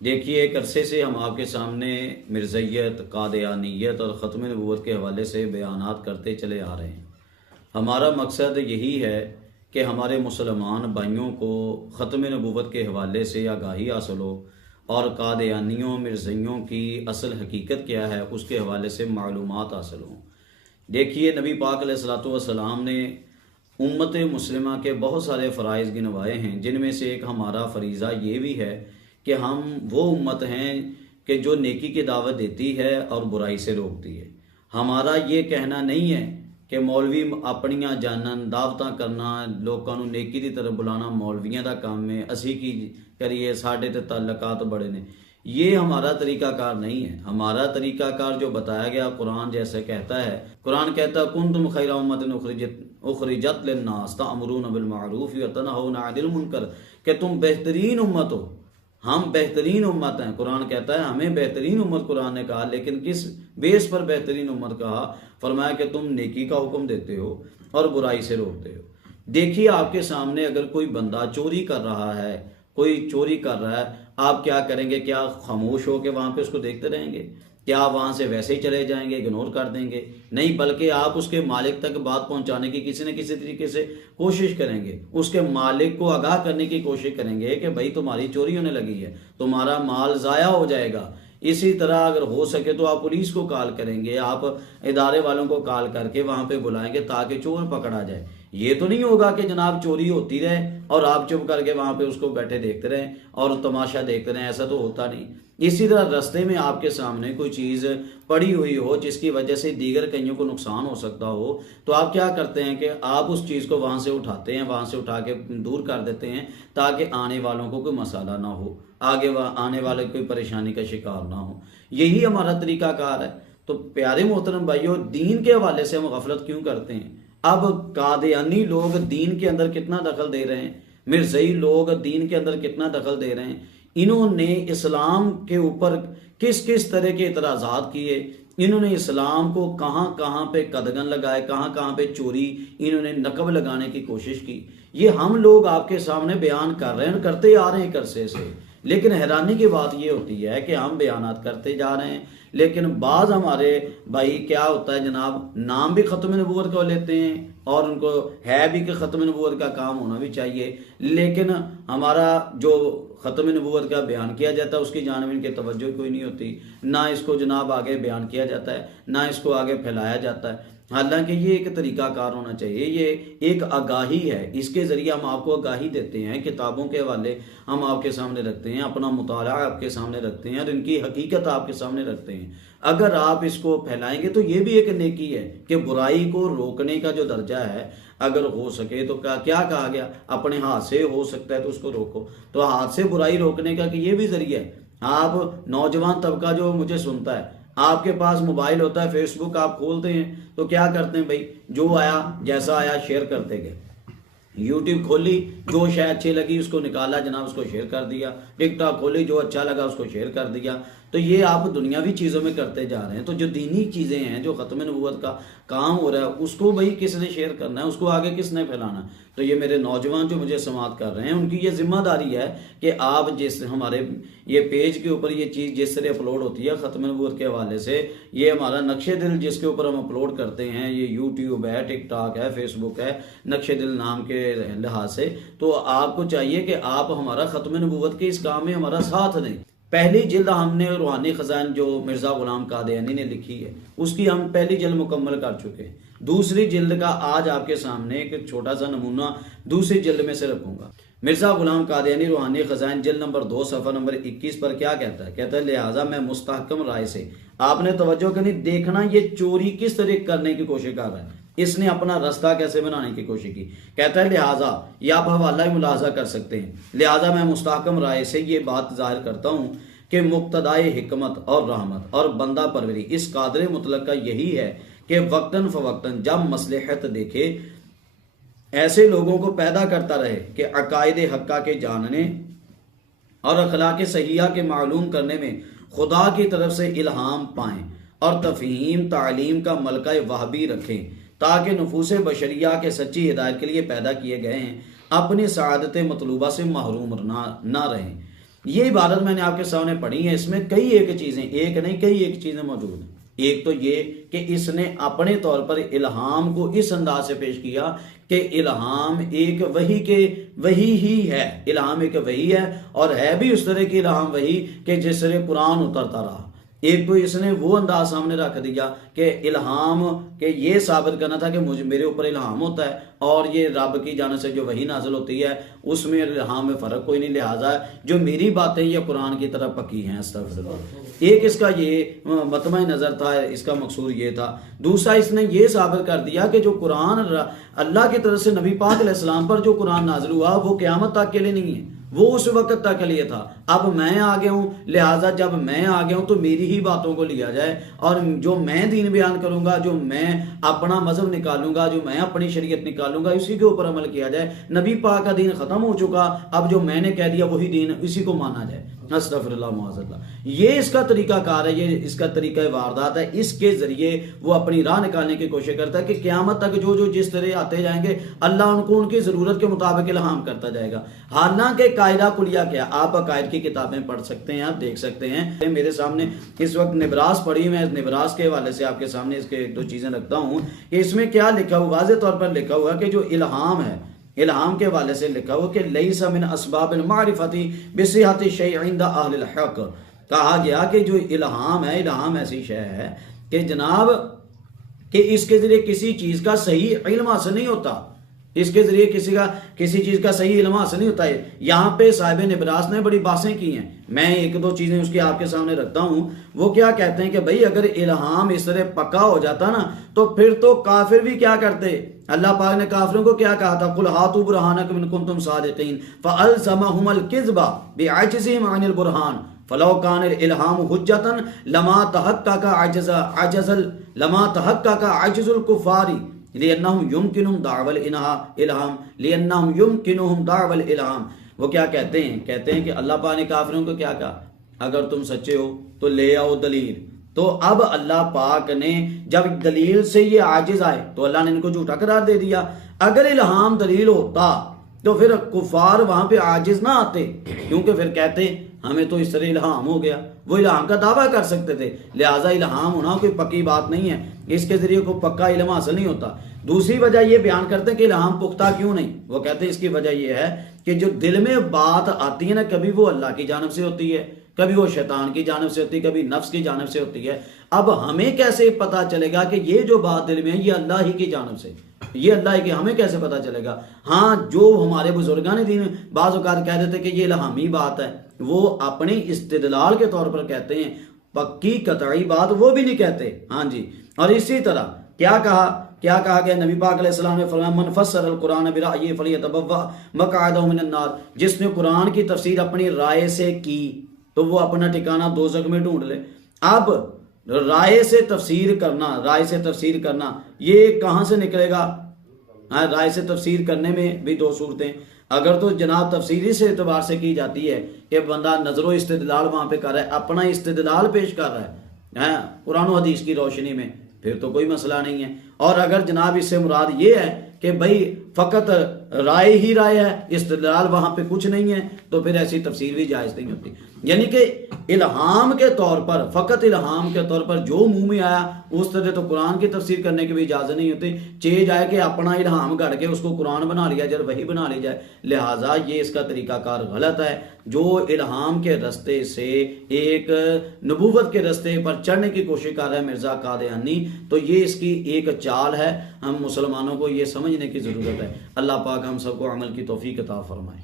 देखिए, एक अरसे से हम आपके सामने मिर्ज़इयत, कादियानियत और ख़त्म नबूवत के हवाले से बयानात करते चले आ रहे हैं। हमारा मकसद यही है कि हमारे मुसलमान भाइयों को ख़त्म नबूवत के हवाले से आगाही हासिल हो और कादियानियों, मिर्ज़इयों की असल हकीकत क्या है उसके हवाले से मालूमात हासिल हों। देखिए, नबी पाक अलैहिस्सलातु वस्सलाम ने उम्मत मुस्लिमा के बहुत सारे फ़राइज़ गिनवाए हैं, जिनमें से एक हमारा फरीज़ा ये भी है कि हम वो उम्मत हैं कि जो नेकी की दावत देती है और बुराई से रोकती है। हमारा ये कहना नहीं है कि मौलवी अपनियां जानन दावतां करना, लोगों को नेकी की तरफ बुलाना मौलवियों का काम है, असी की करिए, साढ़े ते ताल्लुकात बड़े ने। ये हमारा तरीकाकार नहीं है। हमारा तरीकाकार जो बताया गया कुरान जैसे कहता है, कुरान कहता है कुंतुम खैरा उम्मतिन उखरिजत लिन्नास तअमुरून बिल मारूफ व तनहौना अनिल मुनकर, कि तुम बेहतरीन उम्मत हो, हम बेहतरीन उम्मत हैं। कुरान कहता है हमें बेहतरीन उम्मत कुरान ने कहा, लेकिन किस बेस पर बेहतरीन उम्मत कहा? फरमाया कि तुम नेकी का हुक्म देते हो और बुराई से रोकते हो। देखिए, आपके सामने अगर कोई बंदा चोरी कर रहा है, कोई चोरी कर रहा है, आप क्या करेंगे? क्या खामोश हो के वहां पे उसको देखते रहेंगे? क्या वहां से वैसे ही चले जाएंगे, इग्नोर कर देंगे? नहीं, बल्कि आप उसके मालिक तक बात पहुंचाने की किसी न किसी तरीके से कोशिश करेंगे, उसके मालिक को आगाह करने की कोशिश करेंगे कि भाई तुम्हारी चोरी होने लगी है, तुम्हारा माल ज़ाया हो जाएगा। इसी तरह अगर हो सके तो आप पुलिस को कॉल करेंगे, आप इदारे वालों को कॉल करके वहां पे बुलाएंगे ताकि चोर पकड़ा जाए। ये तो नहीं होगा कि जनाब चोरी होती रहे और आप चुप करके वहां पे उसको बैठे देखते रहें और तमाशा देखते रहें, ऐसा तो होता नहीं। इसी तरह रास्ते में आपके सामने कोई चीज़ पड़ी हुई हो जिसकी वजह से दीगर कईयों को नुकसान हो सकता हो, तो आप क्या करते हैं कि आप उस चीज़ को वहां से उठाते हैं, वहां से उठा के दूर कर देते हैं ताकि आने वालों को कोई मसाला ना हो, आगे आने वाले कोई परेशानी का शिकार ना हो। यही हमारा तरीकाकार है। तो प्यारे मोहतरम भाइयों, दीन के हवाले से हम गफलत क्यों करते हैं? अब कादियानी लोग दीन के अंदर कितना दखल दे रहे हैं, मिर्ज़ई लोग दीन के अंदर कितना दखल दे रहे हैं, इन्होंने इस्लाम के ऊपर किस किस तरह के इतराज़ात किए, इन्होंने इस्लाम को कहाँ कहाँ पे कदगन लगाए, कहाँ कहाँ पे चोरी इन्होंने नकब लगाने की कोशिश की, ये हम लोग आपके सामने बयान कर रहे हैं, करते आ रहे हैं करसे से। लेकिन हैरानी की बात ये होती है कि हम बयानात करते जा रहे हैं, लेकिन बाज हमारे भाई क्या होता है जनाब, नाम भी ख़त्म नबूवत को लेते हैं और उनको है भी कि ख़त्म नबूवत का काम होना भी चाहिए, लेकिन हमारा जो ख़त्म नबूवत का बयान किया जाता है उसकी जानिब इनकी तवज्जो कोई नहीं होती। ना इसको जनाब आगे बयान किया जाता है, ना इसको आगे फैलाया जाता है। हालांकि ये एक तरीकाकार होना चाहिए, ये एक आगाही है, इसके ज़रिए हम आपको आगाही देते हैं, किताबों के हवाले हम आपके सामने रखते हैं, अपना मुताला आपके सामने रखते हैं और इनकी हकीकत आपके सामने रखते हैं। अगर आप इसको फैलाएंगे तो ये भी एक नेकी है कि बुराई को रोकने का जो दर्जा है, अगर हो सके तो क्या कहा गया, अपने हाथ से हो सकता है तो उसको रोको। तो हाथ से बुराई रोकने का कि ये भी जरिया है। आप नौजवान तबका जो मुझे सुनता है, आपके पास मोबाइल होता है, फेसबुक आप खोलते हैं तो क्या करते हैं भाई, जो आया जैसा आया शेयर करते गए। यूट्यूब खोली, जो शय अच्छी लगी उसको निकाला जनाब, उसको शेयर कर दिया। टिकटॉक खोली, जो अच्छा लगा उसको शेयर कर दिया। तो ये आप दुनियावी चीज़ों में करते जा रहे हैं। तो जो दीनी चीज़ें हैं, जो ख़त्म नबूवत का काम हो रहा है, उसको भाई किसने शेयर करना है, उसको आगे किसने फैलाना है? तो ये मेरे नौजवान जो मुझे समात कर रहे हैं, उनकी ये जिम्मेदारी है कि आप जिस हमारे ये पेज के ऊपर ये चीज़ जिस तरह अपलोड होती है ख़त्म नबूवत के हवाले से, ये हमारा नक्शे दिल जिसके ऊपर हम अपलोड करते हैं, ये यूट्यूब है, टिकटॉक है, फेसबुक है, नक्शे दिल नाम के लिहाज से, तो आपको चाहिए कि आप हमारा ख़त्म नबूवत के इस काम में हमारा साथ दें। पहली जिल्द हमने रूहानी ख़ज़ाइन जो मिर्ज़ा ग़ुलाम कादियानी ने लिखी है, उसकी हम पहली जिल्द मुकम्मल कर चुके हैं। दूसरी जिल्द का आज आपके सामने एक छोटा सा नमूना दूसरी जिल्द में से रखूंगा। मिर्ज़ा ग़ुलाम कादियानी रूहानी ख़ज़ाइन जिल्द नंबर 2 सफ़ा नंबर 21 पर क्या कहता है? कहता है लिहाजा मैं मुस्तहकम राय से, आपने तवज्जो करनी, देखना ये चोरी किस तरह करने की कोशिश कर रहा है, इसने अपना रास्ता कैसे बनाने की कोशिश की। कहता है लिहाजा, या आप हवाला ही मुलाजा कर सकते हैं, लिहाजा मैं मुस्तहकम राय से ये बात जाहिर करता हूँ कि मुक्तदाए हिकमत और रहमत और बंदा परवरी इस कादर मुतलक का यही है कि वक्तन फ़वक्तन जब मसलहत देखे ऐसे लोगों को पैदा करता रहे कि अकायद हक्का के जानने और अखलाक सहिया के मालूम करने में खुदा की तरफ से इल्हाम पाएँ और तफ़हीम तालीम का मलका वहबी रखें, ताकि नफूस बशरिया के सच्ची हिदायत के लिए पैदा किए गए हैं अपनी सआदत मतलूबा से महरूम ना रहें। ये इबारत मैंने आपके सामने पढ़ी है, इसमें कई एक चीजें, एक नहीं कई एक चीजें मौजूद हैं। एक तो ये कि इसने अपने तौर पर इल्हाम को इस अंदाज से पेश किया कि इल्हाम एक वही ही है, इल्हाम एक वही है, और है भी उस तरह की इल्हाम वही कि जिस तरह कुरान उतरता रहा। एक तो इसने वो अंदाज सामने रख दिया कि इल्हाम के ये साबित करना था कि मुझे मेरे ऊपर इल्हाम होता है और ये रब की जानिब से जो वही नाजिल होती है उसमें इल्हाम में फ़र्क कोई नहीं, लिहाजा जो मेरी बातें ये कुरान की तरह पक्की हैं। अस्तग़फिरुल्लाह। एक इसका ये मतमा नज़र था, इसका मकसूद ये था। दूसरा इसने ये साबित कर दिया कि जो कुरान अल्लाह की तरफ से नबी पाक अलैहिस्सलाम पर जो कुरान नाजिल हुआ वो क़यामत तक के लिए नहीं है, वो उस वक्त तक के लिए था। अब मैं आ गया हूं, लिहाजा जब मैं आ गया हूं तो मेरी ही बातों को लिया जाए, और जो मैं दीन बयान करूंगा, जो मैं अपना मजहब निकालूंगा, जो मैं अपनी शरीयत निकालूंगा, उसी के ऊपर अमल किया जाए। नबी पाक का दीन खत्म हो चुका, अब जो मैंने कह दिया वही दीन, इसी को माना जाए। अस्तग़फिरुल्लाह मुअज़्ज़ल्लाह। ये इसका तरीका कार है, ये इसका तरीका वारदात है। इसके जरिए वो अपनी राह निकालने की कोशिश करता है कि क़यामत तक जो जो जिस तरह आते जाएंगे अल्लाह उनको उनकी ज़रूरत के मुताबिक इल्हाम करता जाएगा। हालांकि कायदा कुलिया क्या, आप अकायद की किताबें पढ़ सकते हैं, आप देख सकते हैं। मेरे सामने इस वक्त निबरास पढ़ी, मैं निबरास के हवाले से आपके सामने इसके एक दो चीज़ें रखता हूँ कि इसमें क्या लिखा हुआ, वाज़ेह तौर पर लिखा हुआ कि जो इल्हाम है, इल्हाम के हवाले से लिखा हुआ कि लैसा मिन अस्बाबिल मारिफती बिसिहति शैअ इंद अहलिल हक़। कहा गया कि जो इल्हाम है, इल्हाम ऐसी शय है कि जनाब कि इसके जरिए किसी चीज का सही इल्म हासिल नहीं होता, इसके जरिए किसी चीज का सही इल्म हासिल नहीं होता है। यहाँ पे साहिब निबरास ने बड़ी बातें की हैं, मैं एक दो चीजें उसकी आपके सामने रखता हूँ। वो क्या कहते हैं कि भाई अगर इल्हाम इस तरह पक्का हो जाता ना तो फिर तो काफिर भी क्या करते। अल्लाह पाक ने काफिरों को क्या कहा था, कुल हातु बुरहानकुम इन कुंतुम सादिकीन फअलज़महुमुल किज़्बा बिअज्ज़िहिम अनिल बुरहान फलौ कानल इल्हामु हुज्जतन लमा तहक्कका अज्जुल कुफ़ारी लिअन्नहुम युमकिनुहुम दाअवल इल्हाम। वो क्या कहते हैं, कहते हैं कि अल्लाह पाक ने काफिरों को क्या कहा, अगर तुम सच्चे हो तो ले आओ दलील। तो अब अल्लाह पाक ने जब दलील से ये आजिज आए तो अल्लाह ने इनको झूठा करार दे दिया। अगर इल्हाम दलील होता तो फिर कुफार वहां पे आजिज ना आते, क्योंकि फिर कहते हमें तो इस तरह इल्हाम हो गया, वो इल्हाम का दावा कर सकते थे। लिहाजा इल्हाम होना कोई पक्की बात नहीं है, इसके जरिए कोई पक्का इल्म हासिल नहीं होता। दूसरी वजह ये बयान करते हैं कि इल्हाम पुख्ता क्यों नहीं, वो कहते हैं इसकी वजह यह है कि जो दिल में बात आती है ना, कभी वो अल्लाह की जानिब से होती है, कभी वो शैतान की जानिब से होती है, कभी नफ्स की जानिब से होती है। अब हमें कैसे पता चलेगा कि ये जो बात दिल में है ये अल्लाह ही की जानिब से, ये अल्लाह की, हमें कैसे पता चलेगा। हाँ, जो हमारे बुजुर्गान दीन बाज़ औक़ात कह देते कि ये इल्हामी बात है, वो अपने इस्तिदलाल के तौर पर कहते हैं, पक्की कतई बात वो भी नहीं कहते। हाँ जी। और इसी तरह क्या कहा गया, नबी पाक अलैहिस्सलाम ने फरमाया मन फस्सरल कुरान बिराई फलियतबव्वा मक़अदहु मिनन नार। जिसने कुरान की तफसीर अपनी राय से की तो वो अपना ठिकाना दोज़ख में ढूंढ ले। अब राय से तफसीर करना ये कहाँ से निकलेगा। राय से तफसीर करने में भी दो सूरतें, अगर तो जनाब तफसीरी से एतबार से की जाती है कि बंदा नजरो इस्तिदलाल वहां पे कर रहा है, अपना इस्तिदलाल पेश कर रहा है कुरान और हदीस की रोशनी में, फिर तो कोई मसला नहीं है। और अगर जनाब इससे मुराद ये है कि भाई फकत राय ही राय है, इस्तिदलाल वहां पे कुछ नहीं है, तो फिर ऐसी तफसीर भी जायज नहीं होती। यानी कि इल्हाम के तौर पर, फकत इल्हाम के तौर पर जो मुंह में आया उस तरह तो कुरान की तफसीर करने की भी इजाजत नहीं होती। चेज आए कि अपना इल्हाम गढ़ के उसको कुरान बना लिया जाए, वही बना ली जाए। लिहाजा ये इसका तरीकाकार गलत है। जो इल्हाम के रस्ते से एक नबूवत के रस्ते पर चढ़ने की कोशिश कर रहा है मिर्जा कादियानी, तो ये इसकी एक चाल है। हम मुसलमानों को ये समझने की जरूरत है। अल्लाह पाक हम सबको अमल की तौफीक अता फरमाए।